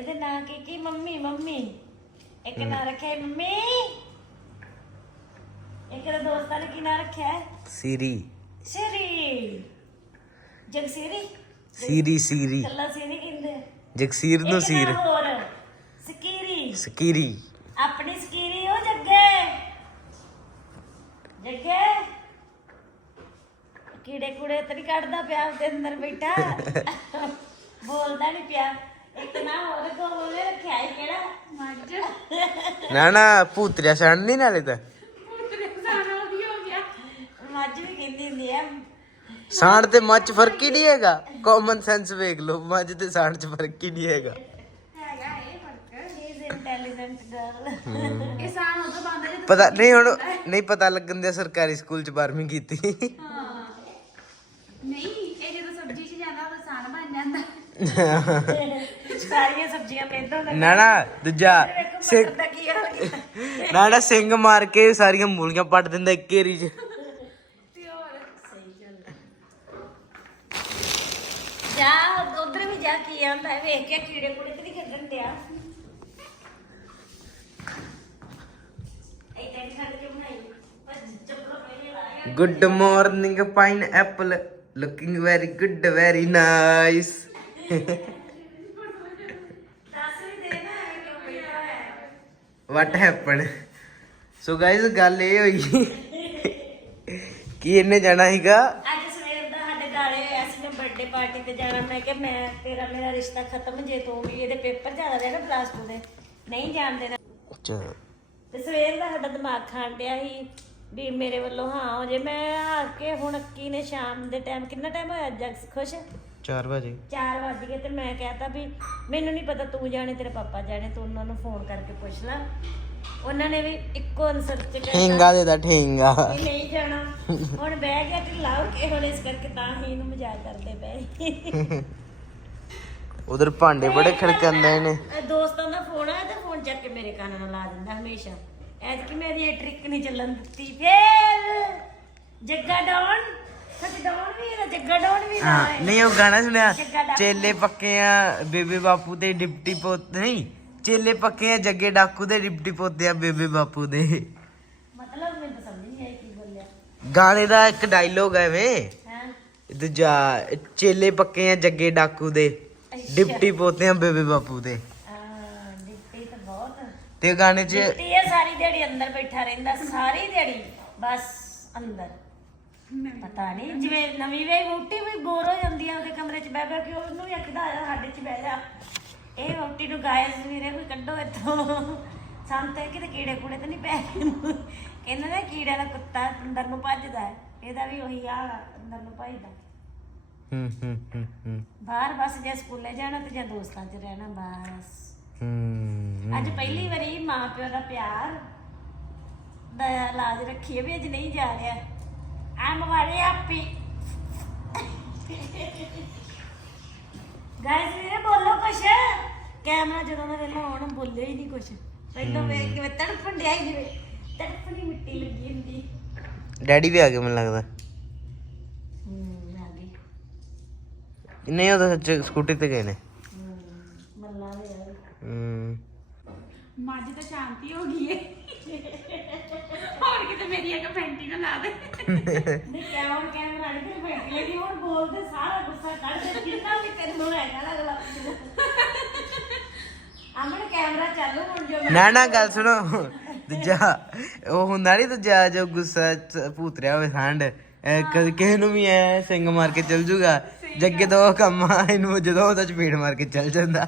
ਇਹਦੇ ਨਾਂ ਕੀ ਕੀ? Mummy mummy. ਇੱਕ ਨਾਂ ਰੱਖਿਆ ਮੰਮੀ। ਇੱਕ ਦਾ ਦੋਸਤਾਂ ਨੇ ਕੀ ਨਾਂ ਰੱਖਿਆ ਹੈ? ਸੀਰੀ। ਸ਼ਰੀ। ਜਗਸੀਰੀ? ਸੀਰੀ ਸੀਰੀ। ਕੱਲਾ ਸੀਰੀ ਕਹਿੰਦੇ। ਆ। ਜਗਸੀਰ ਨੂੰ ਇੱਕ ਸੀਰ। ਨਾਂ ਹੋਰ ਸਕੀਰੀ। ਸਕੀਰੀ। ਆਪਣੀ ਸਕੀਰੀ ਉਹ ਜੱਗੇ। ਜੱਗੇ। ਕੀੜੇ ਕੂੜੇ ਤੇ ਨਹੀਂ ਕੱਢਦਾ ਪਿਆ ਉਹਦੇ ਅੰਦਰ ਬੈਠਾ। ਬੋਲਦਾ ਨਹੀਂ ਪਿਆ। ਨਾ ਹੋਰ ਕੋਲੇ ਰੱਖਿਆ ਹੈ ਕਿਹੜਾ ਮੱਝ ਨਾ ਨਾ ਭੂਤਰਿਆ ਸਣ ਨਹੀਂ ਨਾਲੇ ਤਾਂ ਮੱਝ ਵੀ ਕਹਿੰਦੀ ਹੁੰਦੀ ਆ ਸਾਣ ਤੇ ਮੱਝ 'ਚ ਫ਼ਰਕ ਹੀ ਨਹੀਂ ਹੈਗਾ ਕਾਮਨ ਸੈਂਸ ਵੇਖ ਲਓ ਮੱਝ ਤੇ ਸਾਣ 'ਚ ਫ਼ਰਕ ਹੀ ਨਹੀਂ ਹੈਗਾ ਇਜ਼ ਇੰਟੈਲੀਜੈਂਟ ਗਰਲ ਇਹ ਸਾਨ ਉਦੋਂ ਬੰਦਾ ਜਦੋਂ ਪਤਾ ਨਹੀਂ ਹੁਣ ਨਹੀਂ ਪਤਾ ਲੱਗਣ ਦੇ ਸਰਕਾਰੀ ਸਕੂਲ 'ਚ 12ਵੀਂ ਕੀਤੀ ਹਾਂ ਨਹੀਂ ਇਹ ਜਦੋਂ ਸਬਜ਼ੀ 'ਚ ਜਾਂਦਾ ਉਦੋਂ ਸਾਨ ਬਣ ਜਾਂਦਾ ਸਾਰੀਆਂ ਸਬਜ਼ੀਆਂ ਮੇਦਾਂ ਦਾ ਨਾ ਨਾ ਦੂਜਾ ਸਿੰਘ ਦਾ ਕੀ ਹਾਲ ਹੈ। ਨਾ ਨਾ ਸਿੰਘ ਮਾਰ ਕੇ ਸਾਰੀਆਂ ਮੂਲੀਆਂ ਪੱਟ ਦਿੰਦਾ ਇੱਕ ਏਰੀ 'ਚ। ਤੇ ਹੋਰ? ਜਾ ਉਧਰ ਵੀ ਜਾ ਕੀ ਆਂਦਾ ਹੈ? ਵੇਖ ਕੇ ਕੀੜੇ ਕੂੜੇ ਤੇ ਨਹੀਂ ਖੇਡਣ ਦਿਆ ਇਹ ਤਾਂ ਖੜ ਕੇ ਬਣਾਈ? ਪਰ ਚੱਪਲ ਪਹਿਲੇ ਲਾਇਆ good morning pineapple looking very good very nice ਦੱਸ ਵੀ ਦੇ ਨਾ ਐਵੇਂ ਕਿਉਂ ਬੈਠਾ ਹੈ ਵਾਟ ਹੈਪਨ ਸੋ ਗਾਇਸ ਗੱਲ ਇਹ ਹੋਈ ਕਿ ਇਹਨੇ ਜਾਣਾ ਸੀਗਾ। ਅੱਜ ਸਵੇਰ ਦਾ ਸਾਡੇ ਗਾਲੇ ਹੋਇਆ ਸੀ ਮੈਂ ਬਰਥਡੇ ਪਾਰਟੀ ਤੇ ਜਾਣਾ। ਮੈਂ ਕਿਹਾ ਮੈਂ ਤੇਰਾ ਮੇਰਾ ਰਿਸ਼ਤਾ ਖਤਮ ਜੇ ਤੂੰ ਵੀ ਇਹਦੇ ਪੇਪਰ ਜ਼ਿਆਦਾ ਰਹੇ ਨਾ ਪਲੱਸ 2 ਦੇ। ਨਹੀਂ ਜਾਣ ਦੇਣਾ। ਅੱਛਾ। ਤੇ ਸਵੇਰ ਦਾ ਸਾਡਾ ਦਿਮਾਗ ਖਾਣ ਡਿਆ ਸੀ ਵੀ ਮੇਰੇ ਵੱਲੋਂ ਹਾਂ ਹੋ ਜੇ। ਮੈਂ ਹਾਰ ਕੇ ਹੁਣ ਕੀ ਨੇ ਸ਼ਾਮ ਦੇ ਟਾਈਮ ਕਿੰਨਾ ਟਾਈਮ ਹੋਇਆ? ਜਗ ਖੁਸ਼? 4 ਵਜੇ। 4 ਵਜ ਗਏ ਤੇ ਮੈਂ ਕਹਿਤਾ ਵੀ ਮੈਨੂੰ ਨਹੀਂ ਪਤਾ ਤੂੰ ਜਾਣੇ ਤੇਰੇ ਪਾਪਾ ਜਾਣੇ ਤੂੰ ਉਹਨਾਂ ਨੂੰ ਫੋਨ ਕਰਕੇ ਪੁੱਛ ਲੈ। ਉਹਨਾਂ ਨੇ ਵੀ ਇੱਕੋ ਆਨਸਰ ਚ ਕਹਿਤਾ ਠੇਂਗਾ ਦੇ ਦਾ ਠੇਂਗਾ। ਵੀ ਨਹੀਂ ਜਾਣਾ। ਹੁਣ ਬਹਿ ਗਿਆ ਢਿੱਲਾ ਹੋ ਕੇ ਹੁਣ ਇਸ ਕਰਕੇ ਤਾਂ ਹੀ ਇਹਨੂੰ ਮਜ਼ਾਕ ਕਰਦੇ ਪਏ। ਉਧਰ ਭਾਂਡੇ ਬੜੇ ਖੜਕੰਦੇ ਨੇ। ਇਹ ਦੋਸਤਾਂ ਦਾ ਫੋਨ ਆਇਆ ਤੇ ਫੋਨ ਚੱਕ ਕੇ ਮੇਰੇ ਕੰਨ ਨਾਲ ਲਾ ਦਿੰਦਾ ਹਮੇਸ਼ਾ। ਐਤਕੀ ਮੇਰੀ ਇਹ ਟ੍ਰਿਕ ਨਹੀਂ ਚੱਲਣ ਦਿੱਤੀ। ਫੇਰ ਜੱਗਾ ਡਾਉਨ ਹਾਂ ਨਹੀਂ ਉਹ ਗਾਣਾ ਸੁਣਿਆ। ਚੇਲੇ ਪੱਕੇ ਆ ਬੇਬੇ ਬਾਪੂ ਦੇ ਡਿਪਟੀ ਪੋਤ ਨਹੀਂ ਚੇਲੇ ਪੱਕੇ ਆ ਜੱਗੇ ਡਾਕੂ ਦੇ ਡਿਪਟੀ ਪੋਤੇ ਆ ਬੇਬੇ ਬਾਪੂ ਦੇ। ਮਤਲਬ ਮੈਨੂੰ ਤਾਂ ਸਮਝ ਨਹੀਂ ਆਈ ਕੀ ਬੋਲਿਆ। ਗਾਣੇ ਦਾ ਇੱਕ ਡਾਇਲੋਗ ਹੈ ਵੇ। ਦੂਜਾ ਚੇਲੇ ਪੱਕੇ ਆ ਜੱਗੇ ਡਾਕੂ ਦੇ ਡਿਪਟੀ ਪੋਤੇ ਆ ਬੇਬੇ ਬਾਪੂ ਦੇ। ਆ ਦਿੱਤੀ ਤਾਂ ਬਹੁਤ। ਤੇ ਗਾਣੇ 'ਚ ਇਹ ਸਾਰੀ ਦਿਹਾੜੀ ਅੰਦਰ ਬੈਠਾ ਰਹਿੰਦਾ ਸਾਰੀ ਦਿਹਾੜੀ ਬਸ ਅੰਦਰ। ਪਤਾ ਨਹੀਂ ਜਿਵੇਂ ਨਵੀਂ ਵੇ ਵੋਟੀ ਵੀ ਬੋਰ ਹੋ ਜਾਂਦੀ ਆ ਉਹਦੇ ਕਮਰੇ 'ਚ ਬਹਿ ਬਹਿ ਕੇ ਉਹਨੂੰ ਵੀ ਆਖਦਾ ਆ ਸਾਡੇ 'ਚ ਬਹਿ ਜਾ। ਇਹ ਵੋਟੀ ਨੂੰ ਗਾਇਸ ਵੀਰੇ ਕੋਈ ਕੱਢੋ ਇੱਥੋਂ। ਸਾਨੂੰ ਤੇ ਕਿਤੇ ਕੀੜੇ ਕੂੜੇ ਤੇ ਨਹੀਂ ਪੈ ਗਏ। ਕਹਿੰਦੇ ਨੇ ਕੀੜੇ ਦਾ ਕੁੱਤਾ ਅੰਦਰ ਨੂੰ ਭੱਜਦਾ ਹੈ। ਇਹਦਾ ਵੀ ਉਹੀ ਆ ਅੰਦਰ ਨੂੰ ਭੱਜਦਾ। ਹੂੰ ਹੂੰ ਹੂੰ ਹੂੰ। ਬਾਹਰ ਬਸ ਜੇ ਸਕੂਲੇ ਜਾਣਾ ਤੇ ਜਾਂ ਦੋਸਤਾਂ 'ਚ ਰਹਿਣਾ ਬਸ। ਹੂੰ ਅੱਜ ਪਹਿਲੀ ਵਾਰੀ ਮਾਂ ਪਿਓ ਦਾ ਪਿਆਰ ਦਾ ਲਾਜ ਰੱਖੀਏ ਵੀ ਅੱਜ ਨਹੀਂ ਜਾ ਰਿਹਾ। ਆਮ ਵਾਲੇ ਆਪੀ ਗਾਇਸ ਵੀਰੇ ਬੋਲੋ ਕੁਛ। ਕੈਮਰਾ ਜਦੋਂ ਦਾ ਵੇਲਾ ਆਉਣ ਬੋਲੇ ਹੀ ਨਹੀਂ ਕੁਛ। ਪਹਿਲਾਂ ਵੇਖ ਕੇ ਤੜਫਣ ਡਿਆ ਹੀ ਜਿਵੇਂ ਤੜਫਣੀ ਮਿੱਟੀ ਲੱਗੀ ਹੁੰਦੀ। ਡੈਡੀ ਵੀ ਆ ਗਏ ਮੈਨੂੰ ਲੱਗਦਾ। ਹੂੰ ਆ ਗਈ। ਨਹੀਂ ਉਹ ਤਾਂ ਸੱਚ ਸਕੂਟੀ ਤੇ ਗਏ ਨੇ। ਹੂੰ ਮੱਲਾ ਦੇ ਯਾਰ। ਹੂੰ। ਮੱਝ ਤਾਂ ਸ਼ਾਂਤੀ ਹੋ ਗਈ ਏ। ਹੋਰ ਕਿਤੇ ਮੇਰੀ ਇੱਕ ਫੈਂਟੀ ਨਾ ਲਾ ਦੇ। ਨਹੀਂ ਕੈਮਰਾ ਕੈਮਰਾ ਨਹੀਂ ਤੇ ਬੈਠੀ ਲੱਗੀ ਹੁਣ ਬੋਲਦੇ ਸਾਰਾ ਗੁੱਸਾ ਕੱਢ ਦੇ ਕਿੰਨਾ ਵੀ ਤੈਨੂੰ ਹੈਗਾ ਨਾ ਅਗਲਾ ਅਮਨ ਕੈਮਰਾ ਚਾਲੂ ਹੁਣ ਜੋ ਮੈਂ- ਨਾ ਨਾ ਗੱਲ ਸੁਣੋ। ਦੂਜਾ ਉਹ ਹੁੰਦਾ ਨਹੀਂ ਦੂਜਾ ਜੋ ਗੁੱਸਾ ਚ ਭੂਤ ਰਿਹਾ ਹੋਵੇ ਠੰਡ ਕਦੇ ਕਿਸੇ ਨੂੰ ਵੀ ਐ ਸਿੰਘ ਮਾਰ ਕੇ ਚਲ ਜੂਗਾ। ਜੱਗੇ ਤੋਂ ਉਹ ਕੰਮ ਆ ਇਹਨੂੰ ਜਦੋਂ ਉਹਦਾ ਚਪੇੜ ਮਾਰ ਕੇ ਚਲ ਜਾਂਦਾ।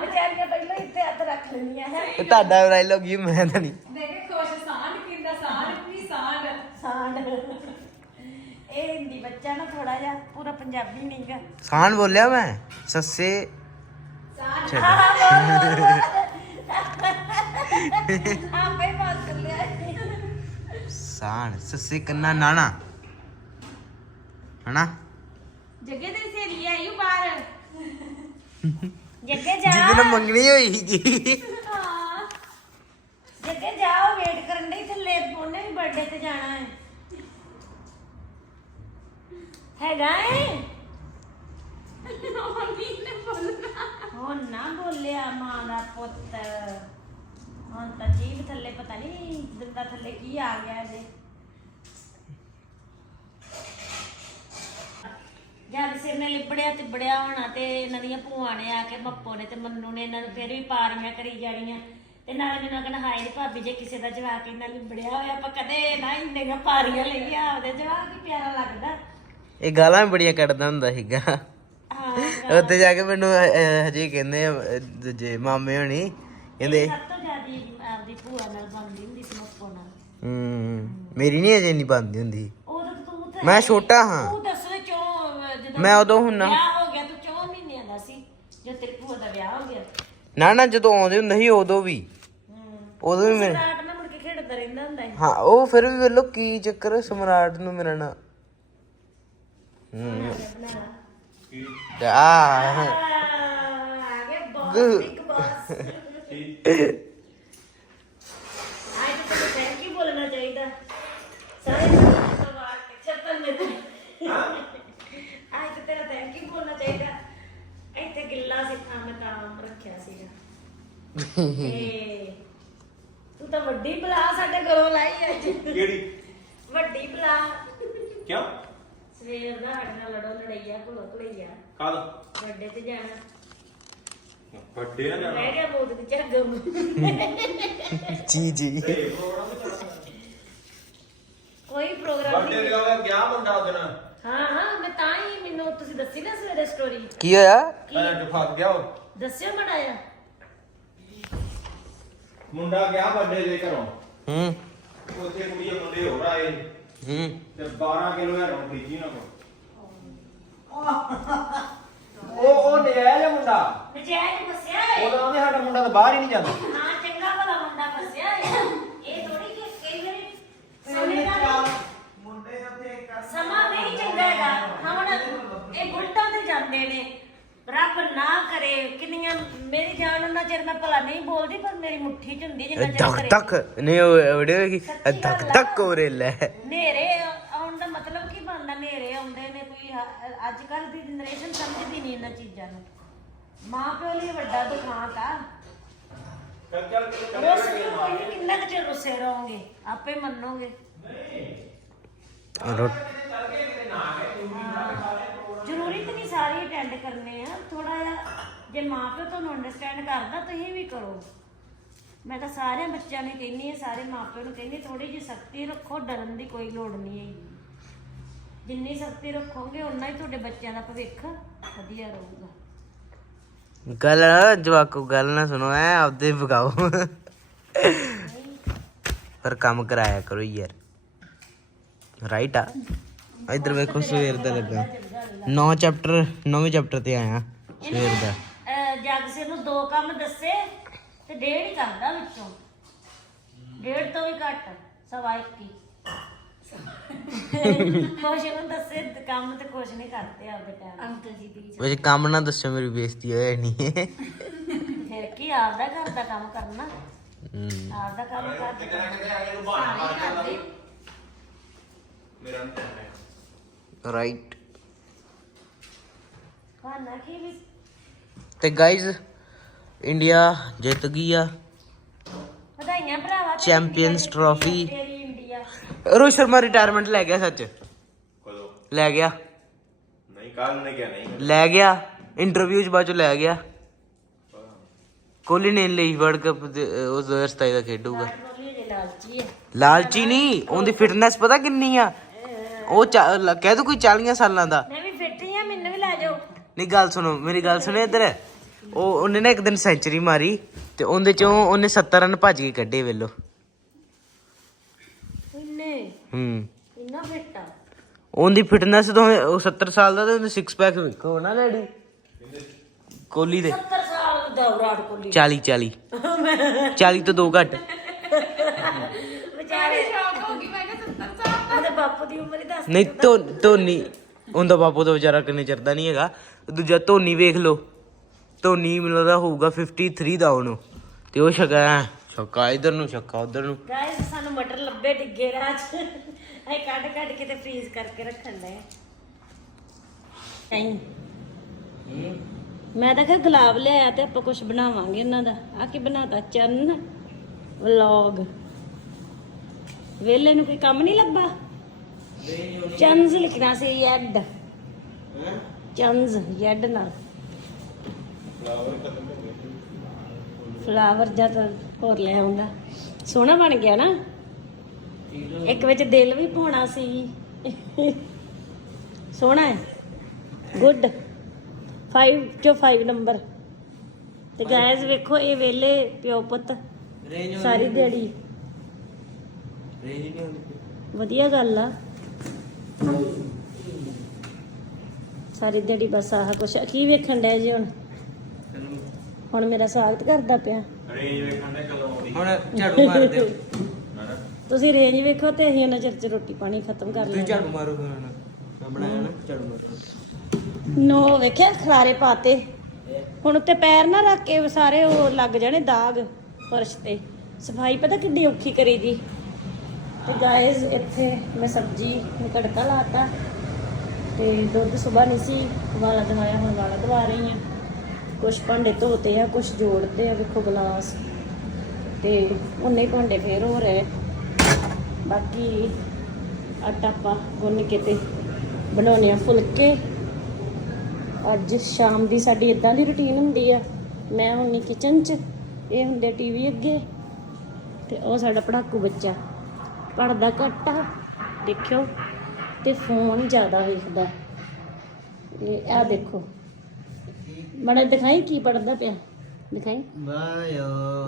ਵਿਚਾਰੀਆਂ ਪਹਿਲਾਂ ਇੱਥੇ ਹੱਥ ਰੱਖ ਲੈਂਦੀਆਂ ਹੈ। ਇਹ ਤੁਹਾਡਾ ਡਾਇਲੋਗ ਹੀ ਮੈਂ ਤਾਂ ਨਹੀਂ ਦੇਖੇ ਖੁਸ਼ ਸਾਂਢ ਕਿੰਦਾ ਸਾਂਢ ਵੀ ਸਾਂਢ ਸਾਂਡ ਇਹ ਹਿੰਦੀ ਬੱਚਾ ਨਾ ਥੋੜਾ ਜਿਹਾ ਪੂਰਾ ਪੰਜਾਬੀ ਨਹੀਂਗਾ ਸਾਨ ਬੋਲਿਆ ਮੈਂ? ਸੱਸੇ। ਛੱਡ। ਆਪੇ ਬਾਤ ਕਰ ਲਿਆ ਸਾਨ ਸੱਸੇ ਕੰਨਾ ਨਾਣਾ। ਹਨਾ? ਜੱਗੇ ਦੀ ਸਹੇਲੀ ਆਈ ਓ ਬਾਹਰ? ਜੱਗੇ ਜਾ। ਜਿਹਦੇ ਨਾਲ ਮੰਗਣੀ ਹੋਈ ਜੀ ਜੱਗੇ ਜਾਓ ਵੇਟ ਕਰਨ ਦੇ ਥੱਲੇ। ਉਹਨੇ ਵੀ ਬਰਥਡੇ ਤੇ ਜਾਣਾ ਹੈ। ਹੈਗਾ ਏ? ਮੰਮੀ ਨੇ ਬੋਲਣਾ। ਹੁਣ ਨਾ ਬੋਲਿਆ ਮਾਂ ਦਾ ਪੁੱਤ। ਹੁਣ ਤਾਂ ਜੀਭ ਥੱਲੇ ਪਤਾ ਨਹੀਂ ਦੰਦਾ ਥੱਲੇ ਕੀ ਆ ਗਿਆ ਇਹਦੇ। ਜਦ ਸਿਰ ਨੇ ਲਿਬੜਿਆ ਤਿਬੜਿਆ ਹੋਣਾ ਤੇ ਇਹਨਾਂ ਦੀਆਂ ਭੂਆ ਨੇ ਆ ਕੇ ਮੱਪੋ ਨੇ ਤੇ ਮੰਨੂ ਨੇ ਇਹਨਾਂ ਨੂੰ ਫਿਰ ਵੀ ਪਾਰੀਆਂ ਕਰੀ ਜਾਣੀਆਂ। ਤੇ ਨਾਲ ਮੈਨੂੰ ਕਹਿੰਦਾ ਹਾਏ ਨੀ ਭਾਬੀ ਜੇ ਕਿਸੇ ਦਾ ਜਵਾਕ ਇਹਨਾਂ ਲਿਬੜਿਆ ਹੋਇਆ ਆਪਾਂ ਕਦੇ ਨਾ ਇੰਨੇ ਪਾਰੀਆਂ ਲਈਆਂ ਆਪਦੇ ਜਵਾਕ ਹੀ ਪਿਆਰਾ ਲੱਗਦਾ। ਇਹ ਗਾਲਾਂ ਵੀ ਬੜੀਆਂ ਕੱਢਦਾ ਹੁੰਦਾ ਸੀਗਾ। ਹਾਂ ਉੱਥੇ ਜਾ ਕੇ ਮੈਨੂੰ ਅਹ, ਹਜੇ ਕਹਿੰਦੇ ਅਹ, ਦੂਜੇ ਮਾਮੇ ਹੋਣੀ ਕਹਿੰਦੇ ਸਭ ਤੋਂ ਜ਼ਿਆਦਾ ਆਪਦੀ ਭੂਆ ਨਾਲ ਬਣਦੀ ਹੁੰਦੀ ਸੀ ਮੱਪੋ ਨਾਲ। ਹੂੰ ਮੇਰੀ ਨਹੀਂ ਅਜੇ ਨਹੀਂ ਬੰਦੀ ਹੁੰਦੀ। ਉਦੋਂ ਤਾਂ ਤੂੰ ਤਾਂ ਮੈਂ ਛੋਟਾ ਹਾਂ। ਤੂੰ ਦੱਸ ਦੇ ਚੋਂ ਜਦੋਂ ਮੈਂ ਉਦੋਂ ਹੁੰਨਾ ਵਿਆਹ ਹੋ ਗਿਆ ਤੂੰ 4 ਮਹੀਨਿਆਂ ਦਾ ਸੀ ਜਦੋਂ ਤੇਰੀ ਭੂਆ ਦਾ ਵਿਆਹ ਹੋ ਗਿਆ। ਨਾ ਨਾ ਜਦੋਂ ਆਉਂਦੇ ਹੁੰਦੇ ਸੀ ਉਦੋਂ ਵੀ। ਹੂੰ। ਉਦੋਂ ਵੀ ਮੇਰੇ ਰਾਤ ਨਾਲ ਮੁੜ ਕੇ ਖੇਡਦਾ ਰਹਿੰਦਾ ਹੁੰਦਾ ਸੀ। ਹਾਂ ਉਹ ਫਿਰ ਵੀ ਵੇਲੋ ਕੀ ਚੱਕਰ ਸਮਰਾਟ ਨੂੰ ਮਿਲਣਾ। ਹੂੰ ਆ ਗੁ- ਬਿਗ ਬਾਸ ਆਈ ਤਾਂ ਤੈਨੂੰ ਥੈਂਕ ਯੂ ਬੋਲਣਾ ਚਾਹੀਦਾ ਸਾਰੇ ਸਵਾਰ ਚੱਪਲ ਮੇ ਆਈ ਤਾਂ ਤੇਰਾ ਥੈਂਕ ਯੂ ਬੋਲਣਾ ਚਾਹੀਦਾ ਇੱਥੇ ਗਿੱਲਾ ਸੀ ਤਾਂ ਮੈਂ ਤਾਂ ਰੱਖਿਆ ਸੀਗਾ ਤੇ ਤੂੰ ਤਾਂ ਵੱਡੀ ਬਲਾ ਸਾਡੇ ਘਰੋਂ ਲਾਈ ਅੱਜ ਕਿਹੜੀ ਵੱਡੀ ਬਲਾ ਕਿਉਂ ਸਵੇਰ ਦਾ ਸਾਡੇ ਨਾਲ ਲੜੋ ਲੜਈਆ ਘੁਲੋ ਘੁਲਈਆ। ਕਾਦ ਵੱਡੇ ਤੇ ਜਾਣਾ। ਵੱਡੇ ਨਾ ਜਾਣਾ। ਰਹਿ ਗਿਆ ਬੋਤ ਦੀ ਝੱਗਮ ਜੀ ਜੀ। ਤੇ ਪ੍ਰੋਗਰਾਮ ਤੇ ਚੱਲਣਾ ਕੋਈ ਪ੍ਰੋਗਰਾਮ ਵੱਡੇ ਨਹੀਂ। ਗਿਆ ਗਿਆ ਮੁੰਡਾ ਉਹਦੇ ਨਾਲ ਹਾਂ ਹਾਂ ਮੈਂ ਤਾਂ ਹੀ ਮੈਨੂੰ ਤੁਸੀਂ ਦੱਸੀ ਨਾ ਸਵੇਰੇ ਸਟੋਰੀ ਕੀ ਹੋਇਆ? ਪੈਂਟ ਫਸ ਗਿਆ ਉਹ। ਦੱਸਿਓ ਮੜਾਇਆ ਮੁੰਡਾ ਗਿਆ ਵੱਡੇ ਦੇ ਘਰੋਂ। ਹੂੰ। ਉੱਥੇ ਕੁੜੀਆਂ ਮੁੰਡੇ ਹੋਰ ਆਏ। ਹੂੰ। ਤੇ 12 ਕਿਲੋ ਹੈ ਰੌਂ ਖੀਜੀ ਨਾ ਕੋ ਉਹ ਉਹ ਨਿਆਇਆ ਮੁੰਡਾ। ਨਜਾਇਜ਼ ਫਸਿਆ ਏ। ਉਹਦਾ ਉਹਨੇ ਸਾਡਾ ਮੁੰਡਾ ਤਾਂ ਬਾਹਰ ਹੀ ਨਹੀਂ ਜਾਂਦਾ। ਹਾਂ ਚੰਗਾ ਭਲਾ ਮੁੰਡਾ ਫਸਿਆ ਏ। ਇਹ ਥੋੜੀ ਕਿ ਕਈ ਵਾਰੀ ਸਮਝਦਾ ਸਮਾਂ ਨਹੀਂ ਚੰਗਾ ਹੈਗਾ। ਹਾਂ ਹੁਣ ਇਹ ਗੁਲਟਾਂ ਤੇ ਜਾਂਦੇ ਨੇ। ਰੱਬ ਨਾ ਕਰੇ। ਕਿੰਨੀਆਂ ਮੇਰੀ ਜਾਨ ਉਹਨਾਂ ਚਿਰ ਮੈਂ ਭਲਾ ਨਹੀਂ ਬੋਲਦੀ ਪਰ ਮੇਰੀ ਮੁੱਠੀ ਚ ਹੁੰਦੀ ਜਿੰਨਾ ਚਿਰ ਧੱਕ ਕਰੇ। ਧੱਕ। ਨਹੀਂ ਉਹ ਵੀਡੀਓ ਹੈਗੀ ਧੱਕ ਧੱਕ ਹੋ ਰਿਹਾ ਲੈ ਨੇਰੇ ਆਉਣ ਦਾ ਮਤਲਬ ਕੀ ਬਣਦਾ ਨੇਰੇ ਆਉਂਦੇ ਨੇ ਕੋਈ ਅੱਜ ਕੱਲ ਦੀ ਜਨਰੇਸ਼ਨ ਸਮਝਦੀ ਨਹੀਂ ਇਹਨਾਂ ਚੀਜ਼ਾਂ ਨੂੰ ਮਾਂ ਪਿਓ ਲਈ ਵੱਡਾ ਦੁਖਾਂਤ ਆ। ਚੱਲ ਚੱਲ ਚੱਲ ਰੁੱਸ ਕਿਉਂ ਕੋਈ ਨੀ, ਕਿੰਨਾ ਕੁ ਚਿਰ ਰੁੱਸੇ ਰਹੋਗੇ? ਆਪੇ ਮੰਨੋਗੇ। ਜ਼ਰੂਰੀ ਤਾਂ ਨਹੀਂ ਸਾਰੇ ਅਟੈਂਡ ਕਰਨੇ ਆ। ਥੋੜਾ ਜਿਹਾ ਜੇ ਮਾਂ ਪਿਓ ਤੁਹਾਨੂੰ ਅੰਡਰਸਟੈਂਡ ਕਰਦਾ ਤੁਸੀਂ ਵੀ ਕਰੋ। ਮੈਂ ਤਾਂ ਸਾਰੇ ਬੱਚਿਆਂ ਨੂੰ ਕਹਿੰਨੀ ਆ ਸਾਰੇ ਮਾਪਿਆਂ ਨੂੰ ਕਹਿੰਨੀ ਥੋੜੀ ਜਿਹੀ ਸਖਤੀ ਰੱਖੋ ਡਰਨ ਦੀ ਕੋਈ ਲੋੜ ਨਹੀਂ ਹੈ ਜਿੰਨੀ ਸਖਤੀ ਰੱਖੋਗੇ ਉਨਾ ਹੀ ਤੁਹਾਡੇ ਬੱਚਿਆਂ ਦਾ ਭਵਿੱਖ ਵਧੀਆ ਰਹੂਗਾ। ਗੱਲ ਨਾ ਜਵਾਕੋ, ਗੱਲ ਨਾ ਸੁਣੋ, ਐ ਆਪਦੇ ਭਗਾਓ। ਪਰ ਕੰਮ ਕਰਾਇਆ ਕਰੋ ਯਾਰ। ਰਾਈਟ ਆ। ਇਧਰ ਵੇਖੋ, ਸਵੇਰ ਦਾ ਲੱਗਾ। 9 ਚੈਪਟਰ 9ਵੇਂ ਚੈਪਟਰ ਤੇ ਆਇਆ, ਸਵੇਰ ਦਾ। ਜੱਗ ਸਿੰਘ ਨੂੰ ਦੋ ਕੰਮ ਦੱਸੇ ਤੇ ਡੇਢ ਹੀ ਕਰਦਾ ਵਿੱਚੋਂ। ਡੇਢ ਤੋਂ ਵੀ ਘੱਟ, ਸਵਾ ਇੱਕ। ਹੀ ਕੁਛ ਨੂੰ ਦੱਸੇ ਤੇ ਕੰਮ ਤੇ ਕੁਛ ਨਹੀਂ ਕਰਦੇ ਆਪਦੇ ਟਾਈਮ ਅੰਕਲ ਜੀ ਦੀ ਵੈਸੇ ਕੰਮ ਨਾ ਦੱਸੋ ਮੇਰੀ ਬੇਇੱਜ਼ਤੀ ਹੋਏ ਨਹੀਂ ਫਿਰ ਕੀ ਆਪਦਾ ਘਰ ਦਾ ਕੰਮ ਕਰਨਾ? ਹੂੰ। ਆਪਦਾ ਕੰਮ ਕਰਦੇ। ਮੇਰਾ ਨਹੀਂ ਰਾਈਟ ਖਾਣਾ ਕੀ ਵੀ? ਤੇ ਗਾਇਜ਼ ਇੰਡੀਆ ਜਿੱਤ ਗਈ ਆ। ਵਧਾਈਆਂ ਭਰਾਵਾ। ਤੇਰੀ Champions ਇੰਡੀਆ Trophy। ਤੇਰੀ ਇੰਡੀਆ ਰੋਹਿਤ ਸ਼ਰਮਾ ਰਿਟਾਇਰਮੈਂਟ ਲੈ ਗਿਆ ਸੱਚ। ਕਦੋਂ? ਲੈ ਗਿਆ। ਨਹੀਂ ਕੱਲ ਨੇ ਕਿਹਾ ਨਹੀਂ। ਲੈ ਗਿਆ। ਇੰਟਰਵਿਊ ਚ ਬਾਅਦ ਚ ਲੈ ਗਿਆ। ਕੋਹਲੀ ਨੇ ਲਈ ਵਰਲਡ ਕੱਪ ਉਸ 2027 ਦਾ ਖੇਡੂਗਾ। ਲਾਲਚੀ ਹੈ। ਲਾਲਚੀ ਨਹੀਂ ਉਹਦੀ ਫਿਟਨੈਸ ਪਤਾ ਕਿੰਨੀ ਆ। ਉਹ ਕਹਿ ਦੋ ਕੋਈ 40 ਸਾਲਾਂ ਦਾ। ਮੈਂ ਵੀ ਫਿੱਟ ਹੀ ਆ ਮੈਨੂੰ ਵੀ ਲੈ ਜਾਓ। ਨਹੀਂ ਗੱਲ ਸੁਣੋ ਮੇਰੀ ਗੱਲ ਸੁਣੋ ਇੱਧਰ। ਉਹ ਉਹਨੇ ਨਾ ਇੱਕ ਦਿਨ ਸੈਂਚਰੀ ਮਾਰੀ ਤੇ ਉਹਦੇ ਚੋਂ ਉਹਨੇ 70 ਰਨ ਭੱਜ ਕੇ ਕੱਢੇ ਵੇਲੋ। ਹੂੰ। ਇੰਨਾ ਫਿੱਟ ਆ? ਉਹਦੀ ਫਿਟਨੈਸ ਤੋਂ ਉਹ 70 ਸਾਲ ਦਾ ਤੇ ਉਹਦੇ 6 ਪੈਕ ਵੇਖੋ ਨਾ ਡੈਡੀ ਕੋਹਲੀ ਦੇ। 70 ਸਾਲ ਦਾ ਵਿਰਾਟ ਕੋਹਲੀ। 40 40 40 ਤੋਂ ਦੋ ਘੱਟ। ਵਿਚਾਰੇ ਸ਼ੌਕ ਹੋ ਗਈ ਮੈਂ ਕਿਹਾ 70 ਸਾਲ ਉਹਦੇ ਬਾਪੂ ਦੀ ਉਮਰ ਹੀ ਦੱਸ ਨਹੀਂ ਧੋ ਧੋਨੀ। ਉਹਦਾ ਬਾਪੂ ਤਾਂ ਵਿਚਾਰਾ ਕਿੰਨੇ ਚਿਰਦਾ ਨਹੀਂ ਹੈਗਾ। ਦੂਜਾ ਧੋਨੀ ਵੇਖ ਲਓ। ਧੋਨੀ ਮੈਨੂੰ ਲੱਗਦਾ ਹੋਊਗਾ 53 ਦਾ ਉਹਨੂੰ। ਤੇ ਉਹ ਛਕਾ ਛੱਕਾ ਇਧਰ ਨੂੰ ਛੱਕਾ ਉਧਰ ਨੂੰ। ਗਾਇਸ ਸਾਨੂੰ ਮਟਰ ਲੱਭੇ ਡਿੱਗੇ ਰਾਜ ਅਸੀਂ ਕੱਢ ਕੱਢ ਕੇ ਤੇ ਫ੍ਰੀਜ਼ ਕਰਕੇ ਰੱਖਣ ਦੇ ਨਹੀਂ। ਮੈਂ ਤਾਂ ਕਿਹਾ ਗੁਲਾਬ ਲਿਆਇਆ ਤੇ ਆਪਾਂ ਕੁਝ ਬਣਾਵਾਂਗੇ ਇਹਨਾਂ ਦਾ। ਆ ਕੀ ਬਣਾਤਾ? ਚੰਨ। ਵਲੌਗ। ਵੇਲੇ ਨੂੰ ਕੋਈ ਕੰਮ ਨਹੀਂ ਲੱਭਾ? ਚੰਨਜ਼ ਲਿਖਣਾ ਸੀ ਯੈਡ ਚੰਨਜ਼ ਯੈਡ ਨਾਲ। ਫਲਾਵਰ ਜਾਂ ਤਾਂ ਹੋਰ ਲੈ ਆਉਂਦਾ। ਸੋਹਣਾ ਬਣ ਗਿਆ ਨਾ। ਇੱਕ ਵਿੱਚ ਦਿਲ ਵੀ ਪਾਉਣਾ ਸੀ। ਸੋਹਣਾ ਹੈ। ਗੁੱਡ 5 ਚੋਂ 5 ਨੰਬਰ ਤੇ ਗਾਇਜ਼ ਵੇਖੋ ਇਹ ਵੇਲੇ ਪਿਓ ਪੁੱਤ। ਸਾਰੀ ਦਿਹਾੜੀ। ਵਧੀਆ ਗੱਲ ਆ। ਸਾਰੀ ਦਿਹਾੜੀ ਬਸ ਆਹ ਕੁਛ। ਕੀ ਵੇਖਣ ਡਿਆ ਜੀ ਹੁਣ? ਹੁਣ ਮੇਰਾ ਸਵਾਗਤ ਕਰਦਾ ਪਿਆ। ਰੇਂਜ ਵੇਖਣ ਦੇ ਕਦੋਂ ਆਉਂਦੀ। ਹੁਣ ਝਾੜੂ ਮਾਰ ਦਿਓ ਹਨਾ? ਤੁਸੀਂ ਰੇਂਜ ਵੇਖੋ ਤੇ ਅਸੀਂ ਉਹਨਾਂ ਚਿਰ ਚ ਰੋਟੀ ਪਾਣੀ ਖਤਮ ਕਰ ਤੁਸੀਂ ਲਿਆ ਝਾੜੂ ਮਾਰੋ ਫਿਰ ਹੁਣ। ਮੈਂ ਬਣਾਇਆ ਨਾ ਝਾੜੂ ਮਾਰੋ। ਨੋ ਵੇਖਿਆ ਖਲਾਰੇ ਪਾਤੇ। ਹੁਣ ਉੱਤੇ ਪੈਰ ਨਾ ਰੱਖ ਕੇ ਸਾਰੇ ਉਹ ਲੱਗ ਜਾਣੇ ਦਾਗ ਫਰਸ਼ ਤੇ। ਸਫ਼ਾਈ ਪਤਾ ਕਿੰਨੀ ਔਖੀ ਕਰੀ ਦੀ। ਤੇ ਗਾਇਜ਼ ਇੱਥੇ ਮੈਂ ਸਬਜ਼ੀ ਨੂੰ ਤੜਕਾ ਲਾਤਾ। ਤੇ ਦੁੱਧ ਸਵੇਰ ਨਹੀਂ ਸੀ ਵਾਲਾ ਦਵਾਇਆ ਹੁਣ ਵਾਲਾ ਦਵਾ ਰਹੀ ਆ ਕੁਛ ਭਾਂਡੇ ਧੋਤੇ ਆ, ਕੁਛ ਜੋੜਦੇ ਆ, ਵੇਖੋ ਗਲਾਸ। ਤੇ ਉਨੇ ਭਾਂਡੇ ਫੇਰ ਹੋ ਰਹੇ। ਬਾਕੀ ਆਟਾ ਪਾ ਗੁੰਨ ਕੇ ਤੇ ਬਣਾਉਣੇ ਆ ਫੁਲਕੇ। ਅੱਜ ਸ਼ਾਮ ਦੀ ਸਾਡੀ ਇਦਾਂ ਦੀ ਰੁਟੀਨ ਹੁੰਦੀ ਆ। ਮੈਂ ਹੁੰਨੀ ਕਿਚਨ 'ਚ, ਇਹ ਹੁੰਦੇ ਟੀਵੀ ਅੱਗੇ। ਤੇ ਉਹ ਸਾਡਾ ਪੜਾਕੂ ਬੱਚਾ। ਪੜਦਾ ਘੱਟ ਆ, ਦੇਖਿਓ। ਤੇ ਫੋਨ ਜ਼ਿਆਦਾ ਵੇਖਦਾ। ਇਹ ਆ ਦੇਖੋ। ਮੜਾ ਦਿਖਾਈ ਕੀ ਪੜਦਾ ਪਿਆ? ਦਿਖਾਈ?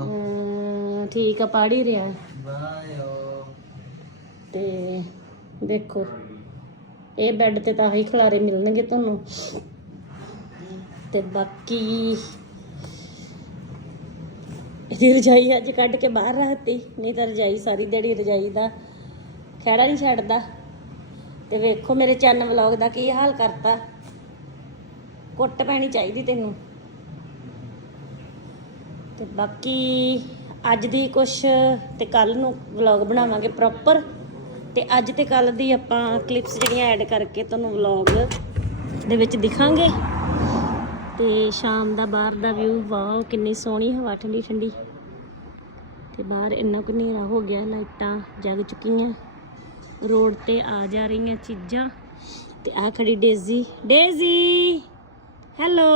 ਅਮ, ਠੀਕ ਆ ਪੜ ਹੀ ਰਿਹਾ। ਬਾਇਓ। ਤੇ ਦੇਖੋ ਇਹ ਬੈੱਡ ਤੇ ਤਾਂ ਹੀ ਖਲਾਰੇ ਮਿਲਣਗੇ ਤੁਹਾਨੂੰ। ਤੇ ਬਾਕੀ ਇਹਦੀ ਰਜਾਈ ਅੱਜ ਕੱਢ ਕੇ ਬਾਹਰ ਰੱਖਤੀ ਨਹੀਂ ਤਾਂ ਰਜਾਈ ਸਾਰੀ ਦਿਹਾੜੀ ਰਜਾਈ ਦਾ ਖਹਿੜਾ ਨਹੀਂ ਛੱਡਦਾ। ਤੇ ਵੇਖੋ ਮੇਰੇ ਚੈਨ ਵਲੌਗ ਦਾ ਕੀ ਹਾਲ ਕਰਤਾ। ਕੁੱਟ ਪੈਣੀ ਚਾਹੀਦੀ ਤੈਨੂੰ। ਤੇ ਬਾਕੀ ਅੱਜ ਦੀ ਕੁਛ ਤੇ ਕੱਲ ਨੂੰ ਵਲੌਗ ਬਣਾਵਾਂਗੇ ਪ੍ਰੋਪਰ ਤੇ ਅੱਜ ਤੇ ਕੱਲ ਦੀ ਆਪਾਂ ਕਲਿੱਪਸ ਜਿਹੜੀਆਂ ਐਡ ਕਰਕੇ ਤੁਹਾਨੂੰ ਵਲੌਗ ਦੇ ਵਿੱਚ ਦਿਖਾਂਗੇ। ਤੇ ਸ਼ਾਮ ਦਾ ਬਾਹਰ ਦਾ ਵਿਊ ਵਾਓ, ਕਿੰਨੀ ਸੋਹਣੀ ਹਵਾ, ਠੰਡੀ ਠੰਡੀ। ਤੇ ਬਾਹਰ ਇੰਨਾ ਕੁ ਹਨੇਰਾ ਹੋ ਗਿਆ, ਲਾਈਟਾਂ ਜਗ ਚੁੱਕੀਆਂ। ਰੋਡ ਤੇ ਆ ਜਾ ਰਹੀਆਂ ਚੀਜ਼ਾਂ। ਤੇ ਆ ਖੜੀ ਡੇਜ਼ੀ। ਡੇਜ਼ੀ! ਹੈਲੋ।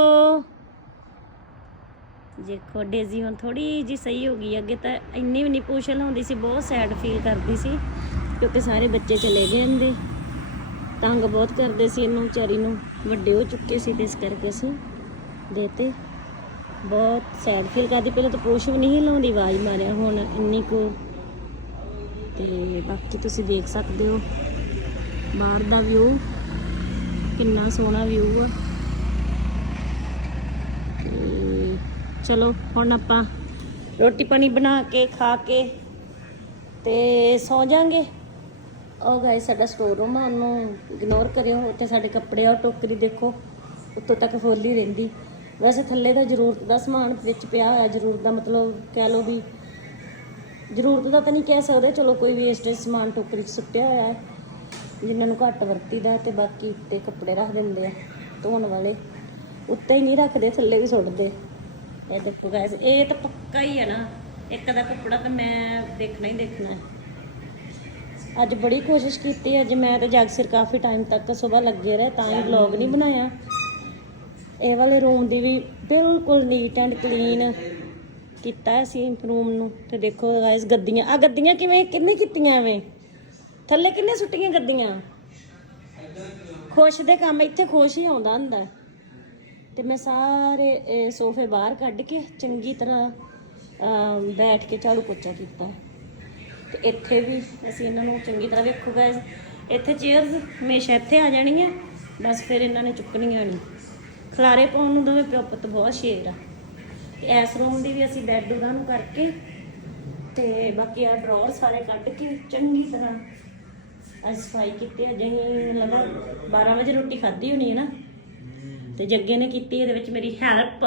ਦੇਖੋ, ਡੇਜ਼ੀ ਹੁਣ ਥੋੜੀ ਜੀ ਸਹੀ ਹੋ ਗਈ ਅੱਗੇ ਤਾਂ ਇੰਨੀ ਵੀ ਨਹੀਂ ਪੂਛਲ ਹੁੰਦੀ ਸੀ, ਬਹੁਤ ਸੈਡ ਫੀਲ ਕਰਦੀ ਸੀ, ਕਿਉਂਕਿ ਸਾਰੇ ਬੱਚੇ ਚਲੇ ਗਏ ਹੁੰਦੇ ਤੰਗ ਬਹੁਤ ਕਰਦੇ ਸੀ ਇਹਨੂੰ, ਵਿਚਾਰੀ ਨੂੰ। ਵੱਡੇ ਹੋ ਚੁੱਕੇ ਸੀ ਤੇ ਇਸ ਕਰਕੇ ਅਸੀਂ ਦੇਤੇ। ਬਹੁਤ ਸੈਡ ਫੀਲ ਕਰਦੀ। ਪਹਿਲਾਂ ਤਾਂ ਪੂਛ ਵੀ ਨਹੀਂ ਲਾਉਂਦੀ, ਆਵਾਜ਼ ਮਾਰਿਆ। ਹੁਣ ਇੰਨੀ ਕੁ ਤੇ ਬਾਕੀ ਤੁਸੀਂ ਦੇਖ ਸਕਦੇ ਹੋ। ਬਾਹਰ ਦਾ ਵਿਊ ਕਿੰਨਾ ਸੋਹਣਾ ਵਿਊ ਆ ਤੇ ਚਲੋ, ਹੁਣ ਆਪਾਂ ਰੋਟੀ ਪਾਣੀ ਬਣਾ ਕੇ, ਖਾ ਕੇ ਤੇ ਸੌ ਜਾਾਂਗੇ। ਉਹ ਗਾਇਸ ਸਾਡਾ ਸਟੋਰ ਰੂਮ ਆ, ਉਹਨੂੰ ਇਗਨੋਰ ਕਰਿਓ। ਉੱਥੇ ਸਾਡੇ ਕੱਪੜੇ ਆ, ਉਹ ਟੋਕਰੀ ਦੇਖੋ, ਉੱਤੋਂ ਤੱਕ ਫੁੱਲ ਰਹਿੰਦੀ। ਵੈਸੇ ਥੱਲੇ ਦਾ ਜ਼ਰੂਰਤ ਦਾ ਸਮਾਨ ਵਿੱਚ ਪਿਆ ਹੋਇਆ, ਜ਼ਰੂਰਤ ਦਾ ਮਤਲਬ ਕਹਿ ਲਓ ਵੀ ਜ਼ਰੂਰਤ ਦਾ ਤਾਂ ਨਹੀਂ ਕਹਿ ਸਕਦੇ, ਚਲੋ ਕੋਈ ਵੇਸਟੇਜ ਸਮਾਨ ਟੋਕਰੀ 'ਚ ਸੁੱਟਿਆ ਹੋਇਆ ਹੈ, ਜਿਨ੍ਹਾਂ ਨੂੰ ਘੱਟ ਵਰਤੀਦਾ ਤੇ ਬਾਕੀ ਉੱਤੇ ਕੱਪੜੇ ਰੱਖ ਦਿੰਦੇ ਆ ਧੋਣ ਵਾਲੇ। ਉੱਤੇ ਹੀ ਨਹੀਂ ਰੱਖਦੇ, ਥੱਲੇ ਵੀ ਸੁੱਟਦੇ। ਇਹ ਦੇਖੋ ਗਾਇਸ ਇਹ ਤਾਂ ਪੱਕਾ ਹੀ ਹੈ ਨਾ। ਇੱਕ ਦਾ ਕੱਪੜਾ ਤਾਂ ਮੈਂ ਦੇਖਣਾ ਹੀ ਦੇਖਣਾ ਹੈ। ਅੱਜ ਬੜੀ ਕੋਸ਼ਿਸ਼ ਕੀਤੀ ਅੱਜ ਮੈਂ ਤਾਂ ਜਗ ਸਿਰ ਕਾਫੀ ਟਾਈਮ ਤੱਕ ਸਵੇਰ ਲੱਗੇ ਰਹੇ ਤਾਂ ਹੀ ਵਲੌਗ ਨਹੀਂ ਬਣਾਇਆ। ਇਹ ਵਾਲੇ ਰੂਮ ਦੀ ਵੀ ਬਿਲਕੁਲ ਨੀਟ ਐਂਡ ਕਲੀਨ ਕੀਤਾ ਸੀ ਰੂਮ ਨੂੰ। ਤੇ ਦੇਖੋ ਗਾਇਸ ਗੱਦੀਆਂ ਆ ਗੱਦੀਆਂ ਕਿਵੇਂ ਕਿੰਨੇ ਕੀਤੀਆਂ ਐਵੇਂ? ਥੱਲੇ ਕਿੰਨੇ ਸੁੱਟੀਆਂ ਗੱਦੀਆਂ? ਖੁਸ਼ ਦੇ ਕੰਮ ਇੱਥੇ ਖੁਸ਼ ਹੀ ਆਉਂਦਾ ਹੁੰਦਾ ਹੈ। ਤੇ ਮੈਂ ਸਾਰੇ ਸੋਫੇ ਬਾਹਰ ਕੱਢ ਕੇ ਚੰਗੀ ਤਰ੍ਹਾਂ ਬੈਠ ਕੇ ਝਾੜੂ ਪੋਚਾ ਕੀਤਾ। ਤੇ ਇੱਥੇ ਵੀ ਅਸੀਂ ਇਹਨਾਂ ਨੂੰ ਚੰਗੀ ਤਰ੍ਹਾਂ ਵੇਖੋ ਗਾਇਸ ਇੱਥੇ ਚੇਅਰਸ ਹਮੇਸ਼ਾ ਇੱਥੇ ਆ ਜਾਣੀਆਂ, ਬਸ ਫਿਰ ਇਹਨਾਂ ਨੇ ਚੁੱਕਣੀਆਂ ਨਹੀਂ। ਖਲਾਰੇ ਪਾਉਣ ਨੂੰ ਦੋਵੇਂ ਪਿਓ ਪੁੱਤ ਬਹੁਤ ਸ਼ੇਰ ਆ। ਤੇ ਇਸ ਰੂਮ ਦੀ ਵੀ ਅਸੀਂ ਬੈੱਡ ਉਹਨਾਂ ਨੂੰ ਕਰਕੇ ਤੇ ਬਾਕੀ ਆ ਡਰਾਅਰ ਸਾਰੇ ਕੱਢ ਕੇ ਚੰਗੀ ਤਰ੍ਹਾਂ ਅੱਜ ਸਫ਼ਾਈ ਕੀਤੀ ਅਜੇ ਹੀ ਲਗਾ 12 ਵਜੇ ਰੋਟੀ ਖਾਧੀ ਹੋਣੀ ਹੈ ਨਾ ਤੇ ਜੱਗੇ ਨੇ ਕੀਤੀ ਇਹਦੇ ਵਿੱਚ ਮੇਰੀ ਹੈਲਪ।